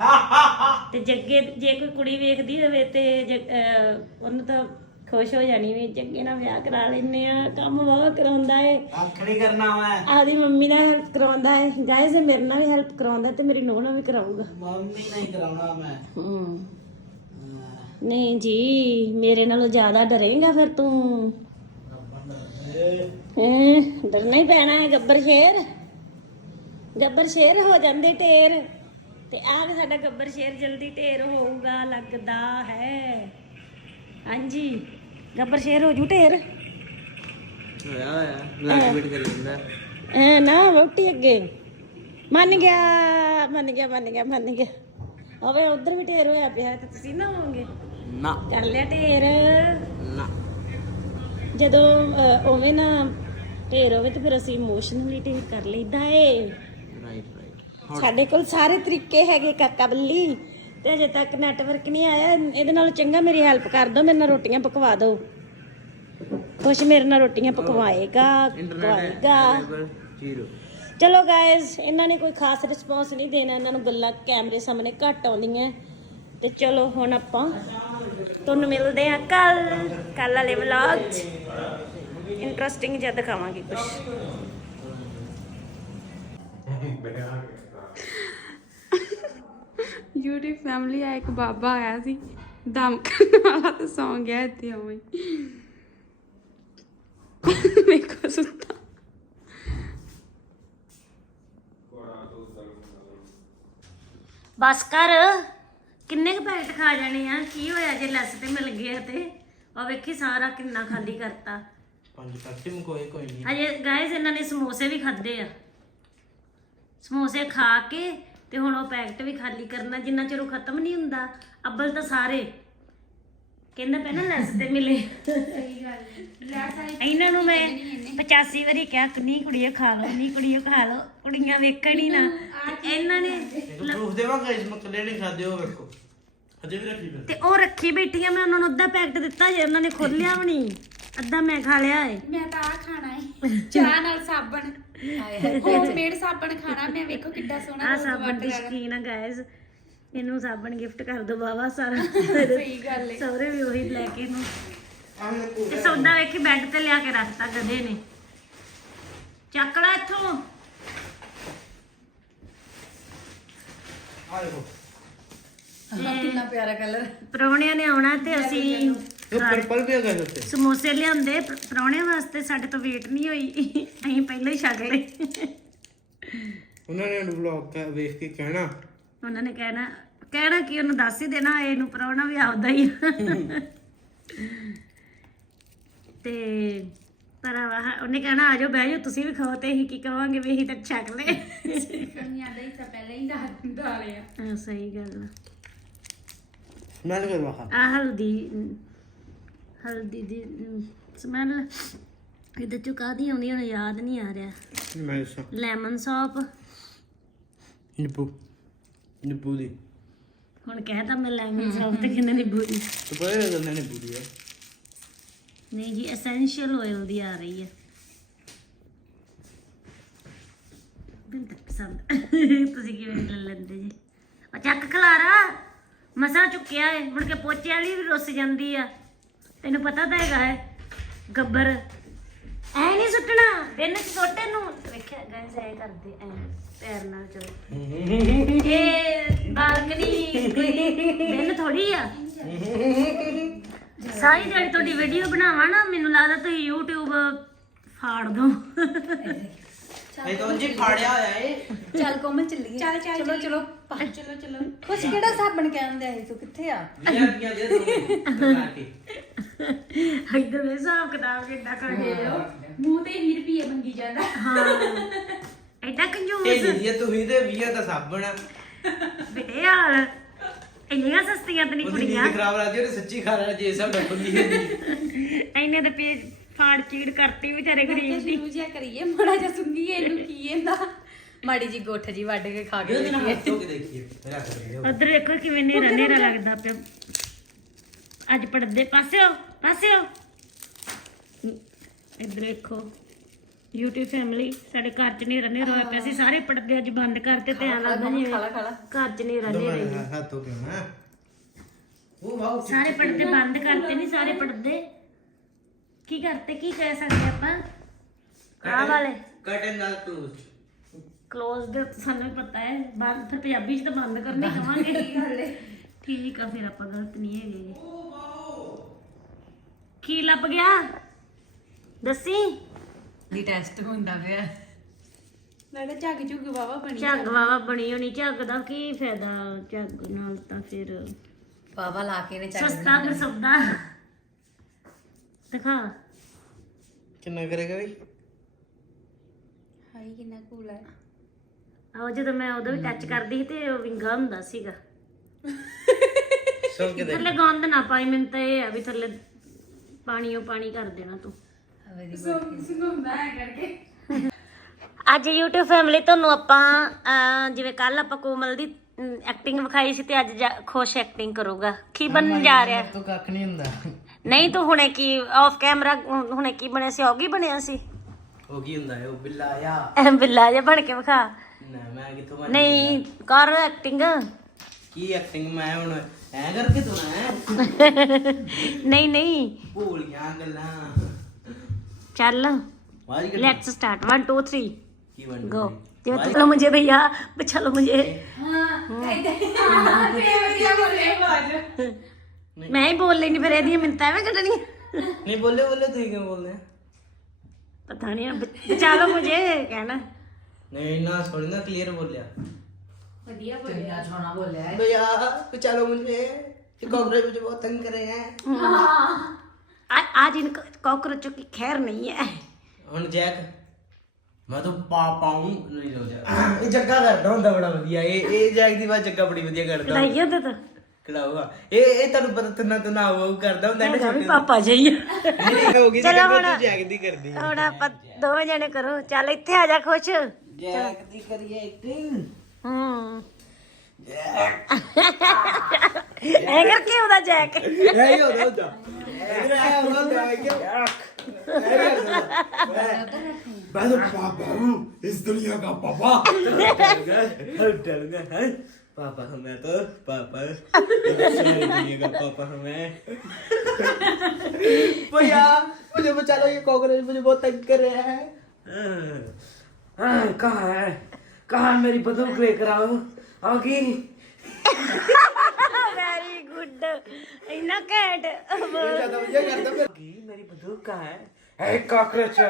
ਤੇ ਜੱਗੇ ਜੇ ਕੋਈ ਕੁੜੀ ਵੇਖਦੀ ਹੋਵੇ ਤੇ ਜਗ- ਅਹ ਉਹਨੂੰ ਤਾਂ ਖੁਸ਼ ਹੋ ਜਾਣੀ ਵੀ ਜੱਗੇ ਨਾਲ ਵਿਆਹ ਕਰਾ ਲੈਨੇ ਆ ਕੰਮ ਵਾਵਾ ਕਰਾਉਂਦਾ ਏ। ਨਹੀਂ ਕਰਨਾ ਮੈਂ। ਆਦੀ ਮੰਮੀ ਨਾਲ ਹੈਲਪ ਕਰਾਉਂਦਾ ਏ। ਗਾਇਸ ਮੇਰੇ ਨਾਲ ਵੀ ਹੈਲਪ ਕਰਾਉਂਦਾ ਤੇ ਮੇਰੀ ਨੂੰਹ ਨਾਲ ਵੀ ਕਰਾਊਗਾ। ਮੰਮੀ ਨਹੀਂ ਕਰਾਉਣਾ ਮੈਂ। ਹੂੰ। ਨਹੀਂ ਜੀ ਮੇਰੇ ਨਾਲੋਂ ਜ਼ਿਆਦਾ ਡਰੇਗਾ ਫਿਰ ਤੂੰ। ਹੈਂ, ਡਰਨਾ ਹੀ ਪੈਣਾ ਹੈ ਗੱਬਰ ਸ਼ੇਰ। ਗੱਬਰ ਸ਼ੇਰ ਹੋ ਜਾਂਦੇ ਢੇਰ। ਤੇ ਆਹ ਸਾਡਾ ਗੱਬਰ ਸ਼ੇਰ ਜਲਦੀ ਢੇਰ ਹੋਊਗਾ ਲੱਗਦਾ ਹੈ। ਹਾਂਜੀ ਗੱਬਰ ਸ਼ੇਰ ਹੋ ਜੂ ਢੇਰ। ਹੋਇਆ ਹੋਇਆ ਬਲੈਕ ਬਿਟ ਕਰ ਲੈਂਦਾ। ਐ ਨਾ ਵੋਟੀ ਅੱਗੇ। ਮੰਨ ਗਿਆ ਮੰਨ ਗਿਆ ਮੰਨ ਗਿਆ ਮੰਨ ਗਿਆ। ਹੋਵੇ ਉਧਰ ਵੀ ਢੇਰ ਹੋਇਆ ਪਿਆ ਤੇ ਤੁਸੀਂ ਨਾ ਹੋਵੋਗੇ ਨਾ। ਕਰ ਲਿਆ ਢੇਰ। ਨਾ। ਜਦੋਂ ਅਹ, ਨਾ ਢੇਰ ਹੋਵੇ ਤੇ ਫਿਰ ਅਸੀਂ ਇਮੋਸ਼ਨਲੀ ਢੇਰ ਕਰ ਲਈਦਾ ਏ। ਸਾਡੇ ਕੋਲ ਸਾਰੇ ਤਰੀਕੇ ਹੈਗੇ ਕਾਕਾ ਬੱਲੀ। ਤੇ ਅਜੇ ਤੱਕ ਨੈਟਵਰਕ ਨਹੀਂ ਆਇਆ। ਇਹਦੇ ਨਾਲੋਂ ਚੰਗਾ ਮੇਰੀ ਹੈਲਪ ਕਰ ਦਿਓ ਮੇਰੇ ਨਾਲ ਰੋਟੀਆਂ ਪਕਵਾ ਦਿਓ। ਕੁਛ ਮੇਰੇ ਨਾਲ ਰੋਟੀਆਂ ਪਕਵਾਏਗਾ ਪਕਵਾਏਗਾ। ਜ਼ੀਰੋ। ਚਲੋ ਗਾਇਜ਼ ਇਹਨਾਂ ਨੇ ਕੋਈ ਖਾਸ ਰਿਸਪੌਂਸ ਨਹੀਂ ਦੇਣਾ। ਇਹਨਾਂ ਨੂੰ ਗੱਲਾਂ ਕੈਮਰੇ ਸਾਹਮਣੇ ਘੱਟ ਆਉਂਦੀਆਂ। ਤੇ ਚਲੋ ਹੁਣ ਆਪਾਂ ਤੁਹਾਨੂੰ ਮਿਲਦੇ ਆ ਕੱਲ। ਕੱਲ ਵਾਲੇ ਵਲੌਗ 'ਚ। ਇੰਟਰਸਟਿੰਗ ਜਿਹਾ ਦਿਖਾਵਾਂਗੇ ਕੁਝ YouTube ਫੈਮਿਲੀ ਆ ਇੱਕ ਬਾਬਾ ਆਇਆ ਸੀ ਦਮ ਕਰਨ ਵਾਲਾ ਤੇ ਸੌਂ ਗਿਆ ਇੱਥੇ ਉਵੇਂ ਹੀ। ਵੇਖੋ ਸੁੱਤਾ। ਬਸ ਕਰ ਕਿੰਨੇ ਕੁ ਪੈਕਟ ਖਾ ਜਾਣੇ ਆ? ਕੀ ਹੋਇਆ ਜੇ ਲੈਸ ਤੇ ਮਿਲ ਗਿਆ ਤੇ? ਉਹ ਵੇਖੀ ਸਾਰਾ ਕਿੰਨਾ ਖਾਲੀ ਕਰਤਾ। ਪੰਜ ਕੱਟੇ ਨੂੰ ਕੋਈ ਕੋਈ ਨਹੀਂ ਹਜੇ ਗਾਇਸ ਇਹਨਾਂ ਨੇ ਸਮੋਸੇ ਵੀ ਖਾਦੇ ਆ। ਸਮੋਸੇ ਖਾ ਕੇ ਤੇ ਹੁਣ ਉਹ ਪੈਕਟ ਵੀ ਖਾਲੀ ਕਰਨਾ ਜਿੰਨਾ ਚਿਰ ਉਹ ਖਤਮ ਨਹੀਂ ਹੁੰਦਾ ਅੱਬਲ ਤਾਂ ਸਾਰੇ। ਕਹਿੰਦਾ ਪਹਿਲਾਂ ਲੈਸ ਤੇ ਮਿਲੇ। ਸਹੀ ਗੱਲ ਲੈ ਸਾਰੇ ਇਹਨਾਂ ਨੂੰ ਮੈਂ 85 ਵਾਰੀ ਕਿਹਾ ਕਿ ਨਹੀਂ ਕੁੜੀਏ ਖਾ ਲਓ ਨਹੀਂ ਕੁੜੀਏ ਖਾ ਲਓ। ਕੁੜੀਆਂ ਵੇਖਣ ਹੀ ਨਾ। ਤੇ ਇਹਨਾਂ ਨੇ ਪ੍ਰੂਫ ਦੇਵਾਂਗਾ ਇਸ ਮੈਂ ਕਦੇ ਨਹੀਂ ਖਾਦੇ ਹੋ ਵੇਖੋ। ਅਜੇ ਵੀ ਰੱਖੀ ਤੇ ਉਹ ਰੱਖੀ ਬੈਠੀਆਂ ਮੈਂ ਉਹਨਾਂ ਨੂੰ ਅੱਧਾ ਪੈਕਟ ਦਿੱਤਾ ਜੇ ਉਹਨਾਂ ਨੇ ਖੋਲਿਆ ਵੀ ਨਹੀਂ। ਅੱਧਾ ਮੈਂ ਖਾ ਲਿਆ ਏ। ਮੈਂ ਤਾਂ ਆ ਖਾਣਾ ਹੈ ਚਾਹ ਨਾਲ ਸਾਬਣ। ਹੋਮਮੇਡ ਸਾਬਣ ਖਾਣਾ ਮੈਂ ਵੇਖੋ ਕਿੱਡਾ ਸੋਹਣਾ ਆ ਰੋਜ਼ ਸਾਬਣ ਦੀ। ਸ਼ਕੀਨ ਆ ਗਾਇਸ ਇਹਨੂੰ ਸਾਬਣ ਗਿਫਟ ਕਰ ਦੋ ਬਾਬਾ ਸਾਰਾ। ਸਹੀ ਗੱਲ ਹੈ ਸਹੁਰੇ ਵੀ ਉਹੀ ਲੈ ਕੇ ਇਹਨੂੰ। ਤੇ ਸੌਦਾ ਵੇਖੀ ਬੈੱਡ ਤੇ ਲਿਆ ਕੇ ਰੱਖਤਾ ਗਧੇ ਨੇ। ਚੱਕ ਲੈ ਇੱਥੋਂ। ਆ ਦੇਖੋ। ਕਿੰਨਾ ਪਿਆਰਾ ਕਲਰ ਪ੍ਰਾਹੁਣਿਆਂ ਨੇ ਆਉਣਾ ਤੇ ਅਸੀਂ ਇਹ ਪਰਪਲ ਵੀ ਹੈਗਾ ਉੱਤੇ। ਸਮੋਸੇ ਲਿਆਂਦੇ ਪ੍ਰ- ਪ੍ਰਾਹੁਣਿਆਂ ਵਾਸਤੇ ਸਾਡੇ ਤੋਂ ਵੇਟ ਨਹੀਂ ਹੋਈ। ਅਸੀਂ ਪਹਿਲਾਂ ਹੀ ਛਕ ਲਏ। ਉਹਨਾਂ ਨੇ ਵਲੌਗ ਵੇਖ ਕੇ ਕਹਿਣਾ। ਉਹਨਾਂ ਨੇ ਕਹਿਣਾ ਕਹਿਣਾ ਕਿ ਉਹਨੂੰ ਦੱਸ ਹੀ ਦੇਣਾ ਇਹਨੂੰ ਪ੍ਰਾਹੁਣਾ ਵੀ ਆਪਦਾ ਹੀ। ਤੇ ਪਰ ਉਹਨੇ ਕਹਿਣਾ ਆਜੋ ਬਹਿ ਜਾਓ ਤੁਸੀਂ ਵੀ ਖਾਓ ਤੇ ਅਸੀਂ ਕੀ ਕਵਾਂਗੇ ਵੀ ਅਸੀਂ ਤਾਂ ਛਕ ਲਏ। ਕਮੀਆਂ ਦਾ ਹਿੱਸਾ ਪਹਿਲਾਂ ਹੀ ਡਾ- ਡਾਲਿਆ ਹਾਂ ਸਹੀ ਗੱਲ ਆ। ਸਮੈਲ ਕਰ ਵਾਹ ਆ ਹਲਦੀ ਹਲਦੀ ਦੀ ਸਮੈਲ ਇਹਦੇ ਚੋਂ ਕਾਦੀ ਆਉਂਦੀ ਹੁਣ ਯਾਦ ਨਹੀਂ ਆ ਰਿਹਾ। ਮੈਂ ਸਾ ਲੈਮਨ ਸੌਪ ਨਿੱਬੂ। ਨਿੱਬੂ ਦੀ। ਹੁਣ ਕਹਿਤਾ ਮੈਂ ਲੈਮਨ ਸੌਪ ਤੇ ਕਹਿੰਦੇ ਨਿੰਬੂ ਦੀ। ਤੇ ਪਤਾ ਹੈ ਗੰਦਾ ਨਿੱਬੂ ਦੀ ਹੈ ਨਹੀਂ ਜੀ ਐਸੈਂਸ਼ੀਅਲ ਆਇਲ ਦੀ ਆ ਰਹੀ ਹੈ ਪਸੰਦ। ਤੁਸੀਂ ਕਿਵੇਂ ਲੈ ਲੈਂਦੇ ਜੀ? ਆ ਚੱਕ ਖਲਾਰਾ। ਮਸਾ ਚੁੱਕਿਆ ਏ ਮੁੜ ਕੇ ਪੋਚੇ ਵਾਲੀ ਵੀ ਰੁੱਸ ਜਾਂਦੀ ਆ। ਤੈਨੂੰ ਪਤਾ ਤਾਂ ਹੈਗਾ ਹੈ ਗੱਬਰ। ਐ ਨਹੀਂ ਸੁੱਟਣਾ ਦਿਨ ਚ ਸੋਟੇ ਨੂੰ ਵੇਖਿਆ ਗਾਇਸ ਐ ਕਰਦੇ ਐ ਪੈਰ ਨਾਲ ਚਲੋ। ਇਹ ਬਾਲਕਨੀ ਦਿਨ ਥੋੜੀ ਆ। ਸਾਰੀ ਜਿਹੜੀ ਤੁਹਾਡੀ ਵੀਡੀਓ ਬਣਾਵਾਂ ਨਾ ਮੈਨੂੰ ਲੱਗਦਾ ਤੁਸੀਂ YouTube ਫਾੜ ਦੋ। ਇਹ ਤਾਂ ਜੀ ਫਾੜਿਆ ਹੋਇਆ ਏ। ਚੱਲ ਕੋਮਲ ਚੱਲੀਏ। ਚੱਲ ਚੱਲ ਚਲੋ ਚਲੋ ਚਲੋ ਚਲੋ। ਕੁਛ ਕਿਹੜਾ ਸਾਬਣ ਕਹਿੰਦੇ ਆ ਤੂੰ? ਕਿੱਥੇ ਆ? ਵੀਆਂ ਵੀਆਂ ਦੇ ਦੋ। ਲਾ ਕੇ। ਇਧਰ ਦੇ ਹਿਸਾਬ ਕਿਤਾਬ ਕਿੱਦਾਂ ਕਰ ਗਏ ਹੋ। ਮੂੰਹ ਤੇ 20 ਰੁਪਏ ਮੰਗੀ ਜਾਂਦਾ। ਹਾਂ। ਐਡਾ ਇਹ ਕੰਜੂਸ ਨਹੀਂ ਤੂੰ ਹੀ ਤੇ ਵੀਆਂ ਦਾ ਸਾਬਣ ਆ। ਬੇਟੇ ਹਾਲ ਇੰਨੀਆਂ ਸਸਤੀਆਂ ਤੇ ਨਹੀਂ ਕੁੜੀਆਂ। ਨੀਂਦ ਖਰਾਬ ਲੱਗਦੀ ਉਹਨੇ ਸੱਚੀ ਖਾ ਲੈਣਾ ਜੇ ਸਭ ਡੱਬੀ ਹੁੰਦੀ ਇੰਨੇ ਤੇ ਪੇਜ ਫਾੜ ਚੀੜ ਕਰਤੀ ਵਿਚਾਰੇ ਗਰੀਬ ਦੀ। ਸ਼ੁਰੂ ਜਿਹਾ ਕਰੀਏ ਮਾੜਾ ਜਿਹਾ ਸੁਣੀਏ ਇਹਨੂੰ ਕੀ ਇਹਦਾ? ਮਾੜੀ ਜੀ ਗੋਠ ਜੀ ਵੱਢ ਕੇ ਖਾ ਕੇ ਇਹਦੇ ਨਾਲ ਹੱਥ ਧੋ ਕੇ ਦੇਖੀਏ। ਰੱਖ ਦੇ ਉਧਰ ਵੇਖੋ ਕਿਵੇਂ ਨੇਰਾ ਨੇਰਾ ਲੱਗਦਾ ਪਿਆ। ਅੱਜ ਪੜਦੇ ਪਾਸਿਓ ਪਾਸਿਓ। ਇੱਧਰ ਵੇਖੋ YouTube ਫੈਮਿਲੀ ਸਾਡੇ ਘਰ ਚ ਨੇਰਾ ਨੇਰਾ ਹੋਇਆ ਪਿਆ ਸੀ ਸਾਰੇ ਪੜਦੇ ਅੱਜ ਬੰਦ ਕਰਤੇ ਤੇ ਐਂ ਲੱਗਦਾ ਜਿਵੇਂ ਖਾਲਾ ਖਾਲਾ ਘਰ ਚ ਨੇਰਾ ਨੇਰਾ ਹੀ ਹੱਥ ਨਾ। ਉਹ ਵਾਓ ਸਾਰੇ ਪੜਦੇ ਬੰਦ ਕਰਤੇ ਨਹੀਂ ਸਾਰੇ ਪੜਦੇ ਕੀ ਕਰਤੇ ਕੀ ਕਹਿ ਸਕਦੇ ਆਪਾਂ? ਆਹ ਵਾਲੇ। ਕਟਨ ਨਾਲ ਟੂਸ ਕਲੋਜ਼ ਦੇ ਸਾਨੂੰ ਵੀ ਪਤਾ ਹੈ ਬੰਦ ਫਿਰ ਪੰਜਾਬੀ ਚ ਤਾਂ ਬੰਦ ਕਰਨੇ ਕਵਾਂਗੇ। ਹੈ ਠੀਕ ਆ ਫਿਰ ਆਪਾਂ ਗਲਤ ਨਹੀਂ ਹੈਗੇ। ਜੀ ਕੀ ਲੱਭ ਗਿਆ? ਦੱਸੀ। ਦੀ ਟੈਸਟ ਹੁੰਦਾ ਪਿਆ। ਲੱਗਦਾ ਝੱਗ ਝੁੱਗ ਵਾਵਾ ਬਣੀ ਝੱਗ ਵਾਵਾ ਬਣੀ ਹੋਣੀ ਝੱਗ ਦਾ ਕੀ ਫਾਇਦਾ? ਝੱਗ ਨਾਲ ਤਾਂ ਫਿਰ ਬਾਬਾ ਲਾ ਕੇ ਨੇ ਚੱਕ ਸਸਤਾ ਫਿਰ ਸੌਦਾ ਦਿਖਾ। ਕਿੰਨਾ ਕਰੇਗਾ ਵੀ ਹਾਈ ਕਿੰਨਾ ਕੂਲ ਹੈ। ਆਹ ਜਦੋਂ ਮੈਂ ਉਹਦਾ ਵੀ ਟੱਚ ਕਰਦੀ ਸੀ ਤੇ ਉਹ ਵਿੰਗਾ ਹੁੰਦਾ ਸੀਗਾ। ਸੁਣ ਕੇ ਦੇਖ। ਥੱਲੇ ਗੰਦ ਨਾ ਪਾਈ ਮੈਨੂੰ ਤਾਂ ਇਹ ਆ ਵੀ ਥੱਲੇ ਪਾਣੀਓ ਪਾਣੀ ਕਰ ਦੇਣਾ ਤੂੰ। ਅੱਜ YouTube ਫੈਮਿਲੀ ਤੁਹਾਨੂੰ ਆਪਾਂ ਅਹ, ਜਿਵੇਂ ਕੱਲ ਆਪਾਂ ਕੋਮਲ ਦੀ ਐਕਟਿੰਗ ਵਿਖਾਈ ਸੀ ਤੇ ਅੱਜ ਜਾ- ਖੁਸ਼ ਐਕਟਿੰਗ ਕਰੂਗਾ। ਕੀ ਬਣਨ ਜਾ ਰਿਹਾ? ਤੂੰ ਕੱਖ ਨਹੀਂ ਹੁੰਦਾ। ਨਹੀਂ ਤੂੰ ਹੁਣੇ ਕੀ ਆਫ ਕੈਮਰਾ ਹੁਣੇ ਕੀ ਬਣਿਆ ਸੀ? ਔਗੀ ਬਣਿਆ ਸੀ? ਉਹ ਕੀ ਹੁੰਦਾ ਹੈ? ਉਹ ਬਿੱਲਾ ਆ। ਐ ਬਿੱਲਾ ਜਿਹਾ ਬਣ ਕੇ ਵਿਖਾ। ਨਾ ਮੈਂ ਕਿੱਥੋਂ ਬਣ ਨਹੀਂ ਕਰ ਐਕਟਿੰਗ ਕੀ ਐਕਟਿੰਗ ਮੈਂ ਹੁਣ ਐ ਕਰਕੇ ਤੂੰ ਨਾ ਨਹੀਂ ਨਹੀਂ ਭੂਲੀਆਂ ਗੱਲਾਂ ਚੱਲ ਵਾਜ ਕਰ let's start one two three ਕੀ ਬਣ गो चलो मुझे भैया चलो मुझे मैं ही बोल लेनी फिर एदी मिनता में कटनी ਨਹੀਂ ਬੋਲੇ ਬੋਲੇ ਤੂੰ ਕਿਉਂ ਬੋਲਦੇ ਆ पता नहीं अब चलो मुझे कहना ਨਹੀਂ ਨਾ ਸੁਣ ਨਾ ਕਲੀਅਰ ਬੋਲਿਆ ਵਧੀਆ ਕਿੰਨਾ ਸੋਹਣਾ ਬੋਲਿਆ भैया तो चलो मुझे ये कॉकरोच मुझे बहुत तंग कर रहे हैं आ- आज इन कॉकरोचों की खैर नहीं है ਹੁਣ ਜੈਕ ਮੈਂ ਤਾਂ ਪਾ ਪਾਉਂ ਨਹੀਂ ਹੋ ਜਾ ਇਹ ਜੱਗਾ ਕਰਦਾ ਹੁੰਦਾ ਬੜਾ ਵਧੀਆ ਇਹ ਇਹ ਜੈਕ ਦੀ ਬਾਤ ਜੱਗਾ ਬੜੀ ਵਧੀਆ ਕਰਦਾ कढ़ाइया दे तो ਖੜਾਊਗਾ ਇਹ ਇਹ ਤੁਹਾਨੂੰ ਪਤਾ ਤੁਨਾ ਤੁਨਾ ਉਹ ਕਰਦਾ ਹੁੰਦਾ ਨਾ भी पापा जाइए ਨਹੀਂ ਨਹੀਂ ਕਹੋਗੀ ਤਾਂ ਚਲੋ ਕਹਿੰਦਾ ਹੁਣ। ਤੂੰ ਜੈਕ ਦੀ ਕਰਦੀ ਹੈ। ਹੁਣ ਆਪਾਂ ਦੋਵੇਂ ਜਣੇ ਕਰੋ ਚੱਲ ਇੱਥੇ ਆ ਜਾ ਖੁਸ਼ ਜੈਕ ਦੀ ਕਰੀਏ ਐਕਟਿੰਗ ਹੂੰ ਐ ਕਰਕੇ ਉਹਦਾ ਜੈਕ ਇਹ ਹੀ ਹੁੰਦਾ ਹੁੰਦਾ ਇਹ ਆਇਆ ਹੁੰਦਾ ਜੈਕ मैं तो पापा हूँ इस दुनिया का पापा डर गया है पापा हूँ मैं तो पापा इस दुनिया का पापा हूँ मैं भैया मुझे बचा लो ये कॉकरोच मुझे बहुत तंग कर रहे हैं हाँ, कहाँ है कहान मेरी बंदूक लेकर आओ। आओगी very good in a cat मेरी बंदूक कहाँ है। एक कॉकरोच।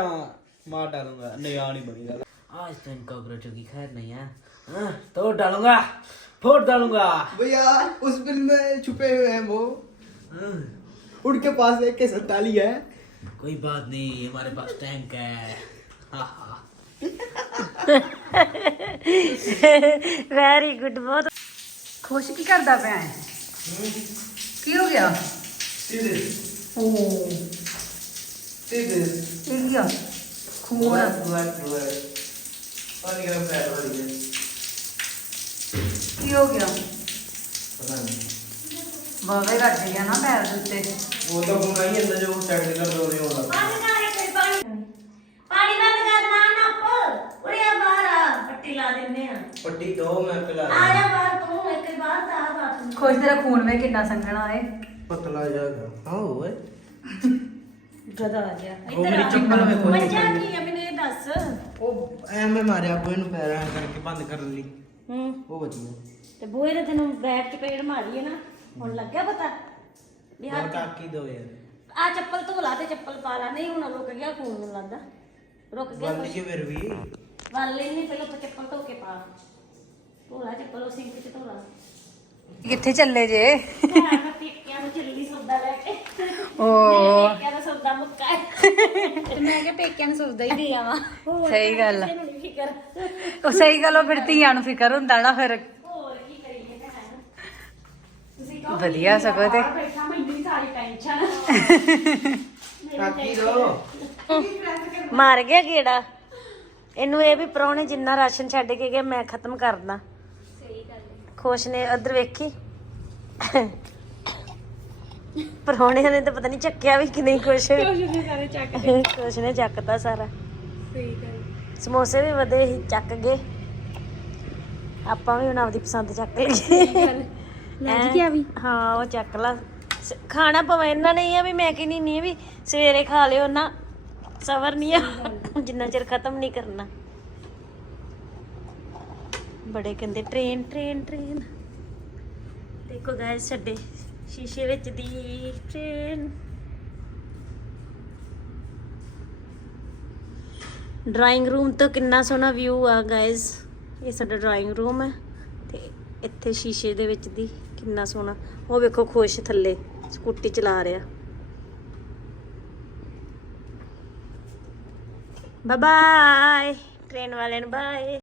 मार डालूँगा। नहीं आनी बनेगा आज तो इन कॉकरोचों की खैर नहीं है। हाँ, तो डालूँगा। फोड़ डालूँगा। भैया उस फ़िल्म में छुपे हुए हैं वो। हाँ, उनके पास एक के सैताली है। कोई बात नहीं हमारे पास टैंक है। हा, हा। ਵੈਰੀ ਗੁੱਡ ਬਹੁਤ ਖੁਸ਼ ਕੀ ਕਰਦਾ ਪਿਆ ਹੈ ਕੀ ਹੋ ਗਿਆ सीधे ਓ सीधे ਇਹ ਗਿਆ ਖੂਨ ब्लैक ब्लैक ब्लैक पानी का पैर वाली है ਕੀ ਹੋ ਗਿਆ पता नहीं ਬਾਵੇ ਰੱਜ ਗਿਆ ਨਾ ਪੈਰ ਦੇ ਉੱਤੇ वो तो होना ही अंदर जो टेक्निकल हो रही होगा ਪਾਣੀ ਪਿਲਾ ਦਿੰਨੇ ਆ। ਪੱਟੀ ਦੋ ਮੈਂ ਪਿਲਾ ਆ ਜਾ ਬਾਹਰ ਤੂੰ ਇੱਕ ਬਾਹਰ ਤਾਂ ਆ ਬਾਥਰੂਮ ਖੁਸ਼ ਤੇਰਾ ਖੂਨ ਵਿੱਚ ਕਿੰਨਾ ਸੰਘਣਾ ਏ। ਪਤਲਾ ਜਾਗਾ ਹਾਂ ਓਏ ਜਦਾ ਆ ਗਿਆ। ਉਹ ਮੇਰੀ ਚੱਪਲ ਵੇਖੋ ਮੱਝਾਂ ਕੀ ਆ ਮੈਨੂੰ ਇਹ ਦੱਸ। ਉਹ ਐਵੇਂ ਮਾਰਿਆ ਬੂਏ ਨੂੰ ਪੈਰਾਂ ਕਰਕੇ ਬੰਦ ਕਰਨ ਲਈ। ਹੂੰ। ਉਹ ਬਚ ਤੇ ਬੂਹੇ ਦੇ ਤੈਨੂੰ ਬੈਕ ਧੋ ਲਾ ਤੇ ਚੱਪਲ ਵੱਲ ਹੀ ਨਹੀਂ ਪਹਿਲਾਂ ਤਾਂ ਚੱਪਲ ਧੋ ਕੇ ਪਾ ਧੋ ਲਾ ਚੱਪਲ ਉਹ ਸਿੰਕ ਚ ਧੋ ਲਾ ਕਿੱਥੇ ਚੱਲੇ ਜੇ? ਘਰ ਮੈਂ ਪੇਕਿਆਂ ਨੂੰ ਚੱਲੀ ਸੌਦਾ ਲੈ ਕੇ। ਓ। ਪੇਕਿਆਂ ਦਾ ਸੌਦਾ ਮੁੱਕਾ। ਹੈ ਤੇ ਮੈਂ ਕਿਹਾ ਪੇਕਿਆਂ ਨੂੰ ਸੌਦਾ ਹੀ ਦੇ ਆਵਾਂ। ਹੋਰ ਸਹੀ ਗੱਲ ਆ। ਕਿਸੇ ਨੂੰ ਨਹੀਂ ਫਿਕਰ। ਉਹ ਸਹੀ ਗੱਲ ਉਹ ਫਿਰ ਧੀਆਂ ਨੂੰ ਫਿਕਰ ਹੁੰਦਾ ਨਾ ਫਿਰ। ਹੋਰ ਕੀ ਕਰੀਏ ਤੇ ਹੈ ਤੁਸੀਂ ਕਹੋ ਵਧੀਆ ਸਗੋਂ ਤੇ। ਬਾਹਰ ਬੈਠਾ ਮੈਨੂੰ ਹੀ ਸਾਰੀ ਟੈਨਸ਼ਨ ਕਾਕੀ ਦੋ ਮਾਰ ਗਿਆ ਗੇੜਾ? ਇਹਨੂੰ ਇਹ ਵੀ ਪ੍ਰਾਹੁਣੇ ਜਿੰਨਾ ਰਾਸ਼ਨ ਛੱਡ ਕੇ ਗਏ ਮੈਂ ਖਤਮ ਕਰਦਾ। ਸਹੀ ਗੱਲ ਹੈ ਖੁਸ਼ ਨੇ ਉਧਰ ਵੇਖੀ। ਪ੍ਰਾਹੁਣਿਆਂ ਨੇ ਤਾਂ ਪਤਾ ਨਹੀਂ ਚੱਕਿਆ ਵੀ ਕਿ ਨਹੀਂ ਕੁਛ ਸਾਰੇ ਕੁਛ ਨੇ ਚੱਕਤਾ ਸਾਰਾ। ਸਹੀ ਗੱਲ। ਸਮੋਸੇ ਵੀ ਵਧੇ ਹੀ ਚੱਕ ਗਏ। ਆਪਾਂ ਵੀ ਹੁਣ ਆਪਦੀ ਪਸੰਦ ਚੱਕ ਲਈਏ। ਲੈ ਜੀ ਗਿਆ ਵੀ ਹਾਂ? ਉਹ ਚੱਕ ਲਾ। ਖਾਣਾ ਪਵੇ ਇਹਨਾਂ ਨੇ ਹੀ ਆ ਵੀ ਮੈਂ ਕਹਿੰਦੀ ਨਹੀਂ ਵੀ ਸਵੇਰੇ ਖਾ ਲਿਓ ਨਾ। ਸਬਰ ਨਹੀਂ ਆ। ਜਿੰਨਾ ਚਿਰ ਖਤਮ ਨਹੀਂ ਕਰਨਾ। ਬੜੇ ਕਹਿੰਦੇ, ਟ੍ਰੇਨ ਟ੍ਰੇਨ ਟ੍ਰੇਨ। ਦੇਖੋ ਗਾਇਸ ਛੱਡੇ ਸ਼ੀਸ਼ੇ ਵਿੱਚ ਦੀ ਟ੍ਰੇਨ। ਡਰਾਇੰਗ ਰੂਮ ਤੋਂ ਕਿੰਨਾ ਸੋਹਣਾ ਵਿਊ ਆ ਗਾਇਜ਼ ਇਹ ਸਾਡਾ ਡਰਾਇੰਗ ਰੂਮ ਹੈ ਤੇ ਇੱਥੇ ਸ਼ੀਸ਼ੇ ਦੇ ਵਿੱਚ ਦੀ ਕਿੰਨਾ ਸੋਹਣਾ। ਉਹ ਵੇਖੋ ਖੁਸ਼ ਥੱਲੇ, ਸਕੂਟੀ ਚਲਾ ਰਿਹਾ। ਬਾਏ ਬਾਏ ਟ੍ਰੇਨ ਵਾਲਿਆਂ ਨੂੰ ਬਾਏ